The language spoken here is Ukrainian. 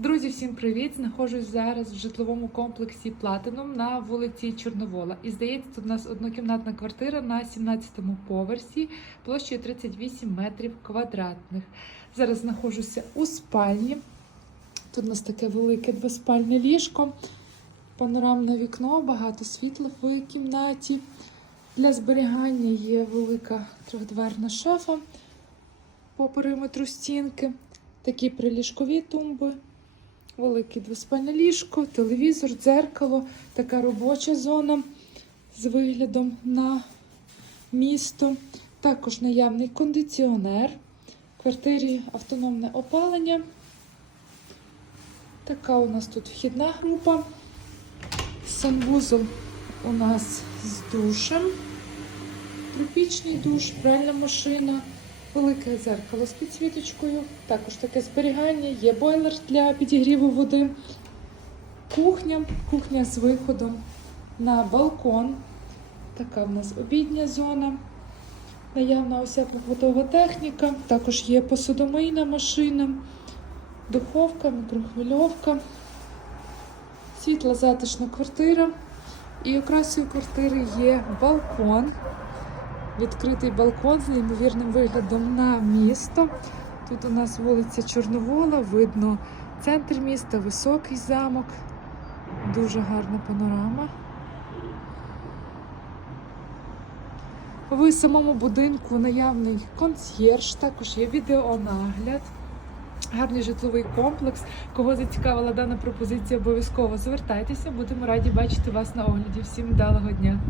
Друзі, всім привіт! Знаходжусь зараз в житловому комплексі Платинум на вулиці Чорновола. І здається, тут у нас однокімнатна квартира на 17-му поверсі площею 38 метрів квадратних. Зараз знаходжуся у спальні. Тут у нас таке велике двоспальне ліжко, панорамне вікно, багато світла в кімнаті. Для зберігання є велика трьохдверна шафа по периметру стінки, такі приліжкові тумби, велике двоспальне ліжко, телевізор, дзеркало, така робоча зона з виглядом на місто. Також наявний кондиціонер, в квартирі автономне опалення. Така у нас тут вхідна група. Санвузол у нас з душем. Трьохпічний душ, пральна машина, велике дзеркало з підсвіточкою, також таке зберігання, є бойлер для підігріву води, кухня, кухня з виходом на балкон. Така в нас обідня зона. Наявна уся побутова техніка, також є посудомийна машина, духовка, мікрохвильовка, світла затишна квартира. І окрасою квартири є балкон. Відкритий балкон з неймовірним виглядом на місто. Тут у нас вулиця Чорновола, видно центр міста, високий замок. Дуже гарна панорама. В самому будинку наявний консьєрж, також є відеонагляд. Гарний житловий комплекс. Кого зацікавила дана пропозиція, обов'язково звертайтеся. Будемо раді бачити вас на огляді. Всім вдалого дня!